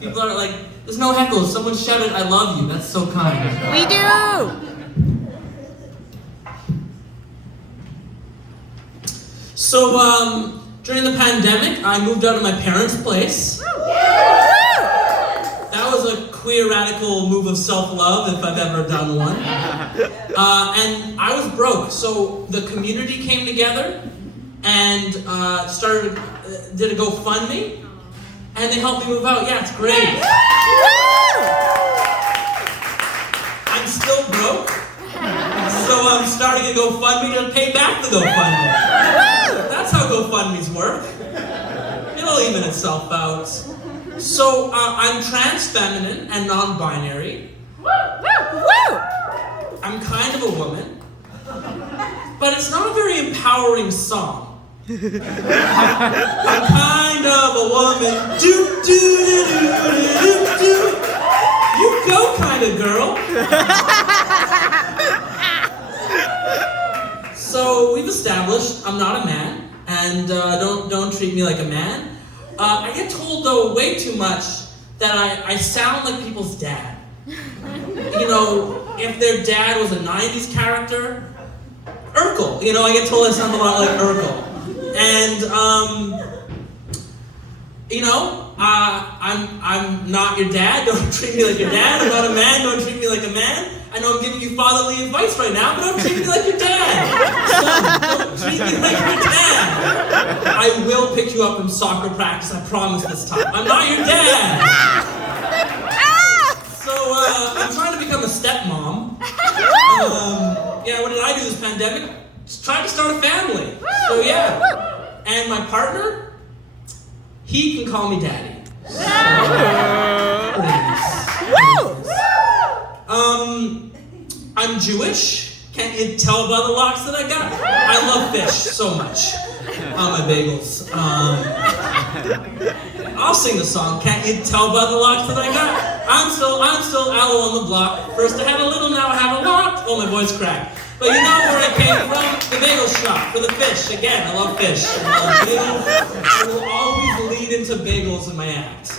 People are like, there's no heckles. Someone shouted, "I love you." That's so kind. We do! So, during the pandemic, I moved out of my parents' place. That was a queer radical move of self-love, if I've ever done one. And I was broke, so the community came together and did a GoFundMe, and they helped me move out. Yeah, it's great. I'm still broke, so I'm starting a GoFundMe to pay back the GoFundMe. That's how GoFundMes work. It'll even itself out. So I'm trans feminine and non-binary. I'm kind of a woman, but it's not a very empowering song. I'm kind of a woman. Do do do do do do. You go, kind of girl. So we've established I'm not a man, and don't treat me like a man. I get told though way too much that I sound like people's dad. You know, if their dad was a 90s character, Urkel. You know, I get told I sound a lot like Urkel. And you know, I'm not your dad. Don't treat me like your dad. I'm not a man. Don't treat me like a man. I know I'm giving you fatherly advice right now, but don't treat me like your dad. Son, don't treat me like your dad. I will pick you up from soccer practice. I promise this time. I'm not your dad. So I'm trying to become a stepmom. Yeah, what did I do this pandemic? Just tried to start a family. So yeah. And my partner, he can call me daddy. So, I'm Jewish. Can't you tell by the locks that I got? I love fish so much on my bagels. I'll sing the song. Can't you tell by the locks that I got? I'm still Alo on the block. First I had a little, now I have a lot. Oh, my voice cracked. But you know where I came from? The bagel shop for the fish. Again, I love fish. I will always lead into bagels in my act.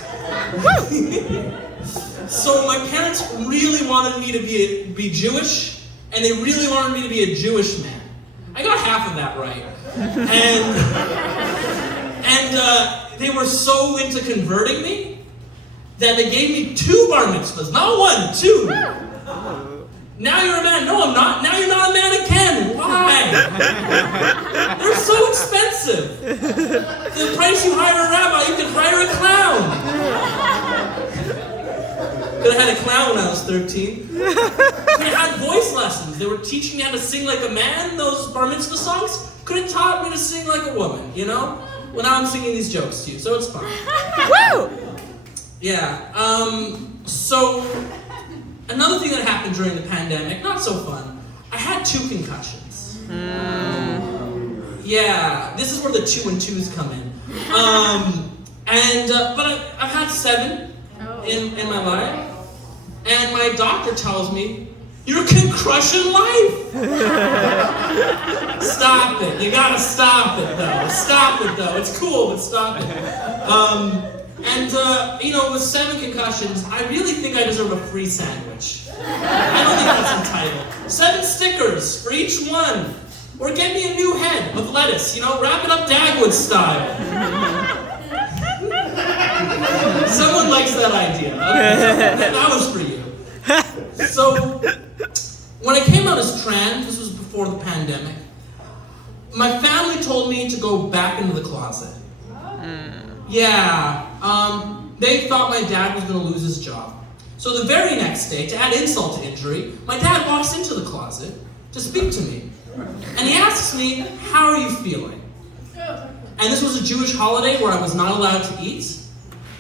So my parents really wanted me to be Jewish, and they really wanted me to be a Jewish man. I got half of that right. And they were so into converting me that they gave me 2 bar mitzvahs. Not 1, 2. Now you're a man. No, I'm not. Now you're not a man again. Why? They're so expensive. The price you hire a rabbi, you can hire a clown. Could have had a clown when I was 13. Could have had voice lessons. They were teaching me how to sing like a man, those bar mitzvah songs. Could have taught me to sing like a woman, you know? Well, now I'm singing these jokes to you, so it's fun. Woo! Yeah, so another thing that happened during the pandemic, not so fun, I had 2 concussions. Yeah, this is where the 2 and 2s come in. But I've had 7 in my life. And my doctor tells me, you're concussion life. Stop it. You gotta stop it though. Stop it though. It's cool, but stop it. You know, with 7 concussions, I really think I deserve a free sandwich. I don't think that's entitled. 7 stickers for each one. Or get me a new head with lettuce, you know, wrap it up Dagwood style. Someone likes that idea. Okay. That was for you. So, when I came out as trans, this was before the pandemic, my family told me to go back into the closet. Yeah, they thought my dad was going to lose his job. So the very next day, to add insult to injury, my dad walks into the closet to speak to me. And he asks me, how are you feeling? And this was a Jewish holiday where I was not allowed to eat.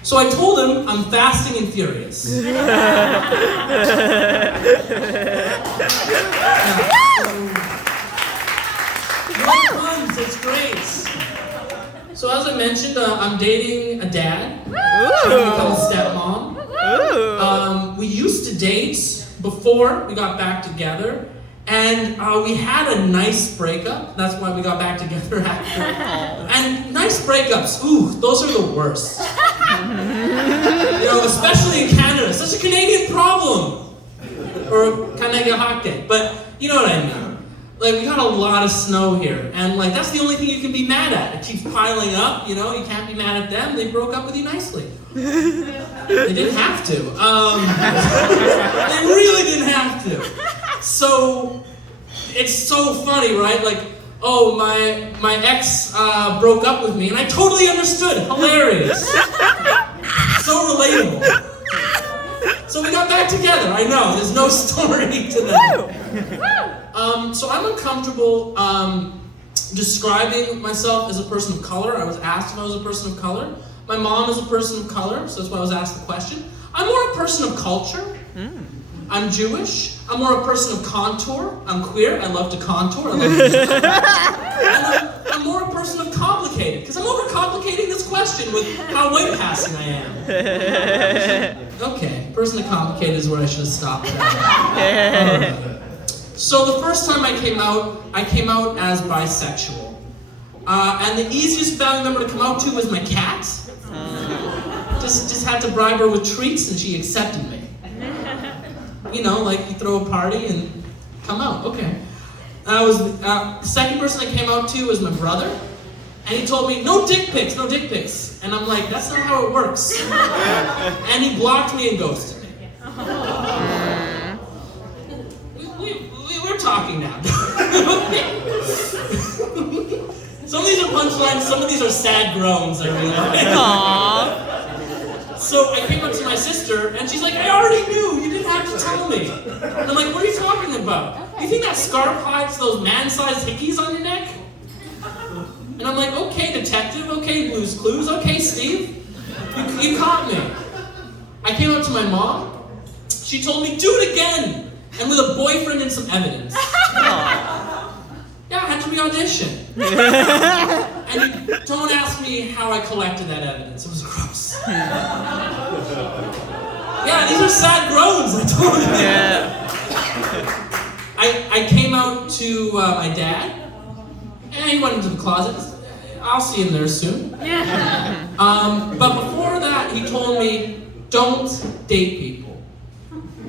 So I told him I'm fasting and furious. It's great. So as I mentioned, I'm dating a dad. Trying to become a stepmom. We used to date before we got back together. And we had a nice breakup. That's why we got back together after. And nice breakups, ooh, those are the worst. know, especially in Canada. Such a Canadian problem. Or Kanagahake. But you know what I mean. Like, we got a lot of snow here. And, like, that's the only thing you can be mad at. It keeps piling up, you know. You can't be mad at them. They broke up with you nicely. They didn't have to. They really didn't have to. So, it's so funny, right? Like, oh, my ex broke up with me, and I totally understood. Hilarious. So relatable. So we got back together. I know, there's no story to that. So I'm uncomfortable describing myself as a person of color. I was asked if I was a person of color. My mom is a person of color, so that's why I was asked the question. I'm more a person of culture. I'm Jewish. I'm more a person of contour. I'm queer. I love to contour. I love to and I'm more a person of complicated, because I'm overcomplicating this question with how white passing I am. Okay, person of complicated is where I should have stopped. So the first time I came out as bisexual. And the easiest family member to come out to was my cat. Just had to bribe her with treats and she accepted me. You know, like you throw a party and come out, okay. The second person I came out to was my brother. And he told me, no dick pics, no dick pics. And I'm like, that's not how it works. And he blocked me and ghosted me. We're talking now. Some of these are punchlines, some of these are sad groans, I realize. Aww. So I came up to my sister, and she's like, I already knew, you didn't have to tell me. And I'm like, what are you talking about? You think that scarf hides those man-sized hickeys on your neck? And I'm like, okay, detective, okay, Blue's Clues, okay, Steve. You caught me. I came up to my mom, she told me, do it again! And with a boyfriend and some evidence. Yeah, I had to re-audition. And don't ask me how I collected that evidence. It was gross. Yeah, these are sad groans, I told you. Yeah. I came out to my dad, and he went into the closet. I'll see him there soon. But before that, he told me, don't date people.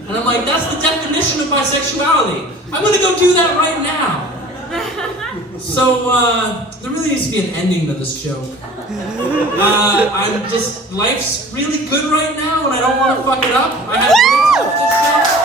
And I'm like, that's the definition of bisexuality. I'm gonna go do that right now. So, there really needs to be an ending to this joke. Life's really good right now, and I don't want to fuck it up. I had a great time with this show.